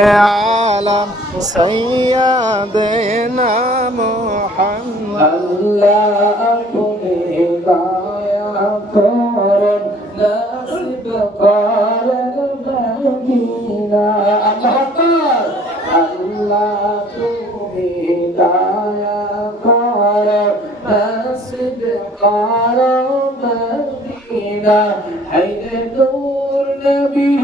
عالم سيدنا محمد. لا أكن هداية طور نصب قال المدينة. الله أكبر. الله تكن هداية طور نصب قال المدينة. حين نور نبي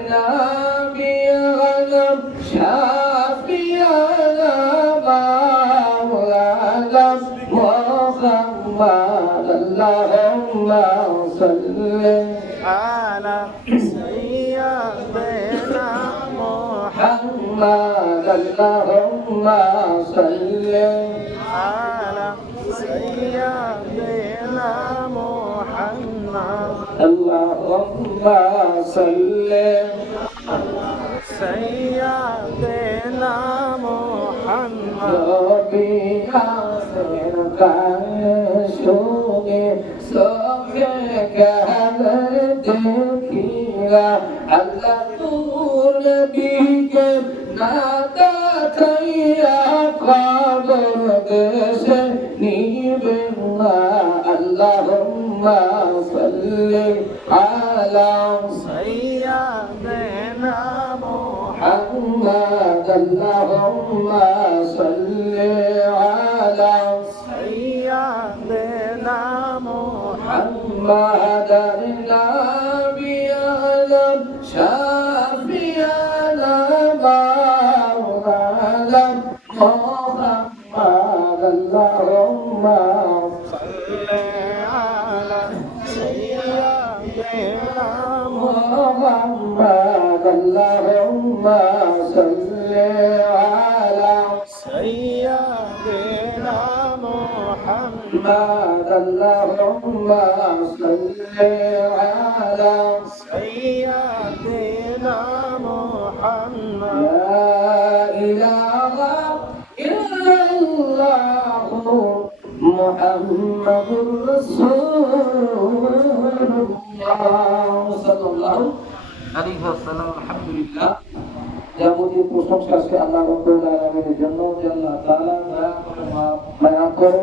اللهم صل على سيدنا محمد اللهم صل على سيدنا محمد اللهم صل سيدنا محمد ربي أعطنا معشوق صبحك هذا تبكينا على طول بك نادت يا قبر دشني بالله اللهم صل على سيدنا محمد اللهم صل محمد محمد النبي الأعلم شافينا مولانا محمد اللهم صل على سيدنا محمد اللهم صل على اللهم صل على سيدنا محمد لا إله إلا الله محمد رسول الله صلى الله عليه وسلم الحمد لله যাবতীয় প্রশংসা আছে আল্লাহ রব্বুল আলামিনের জন্য যে আল্লাহ তাআলা দয়া করে মায়া করে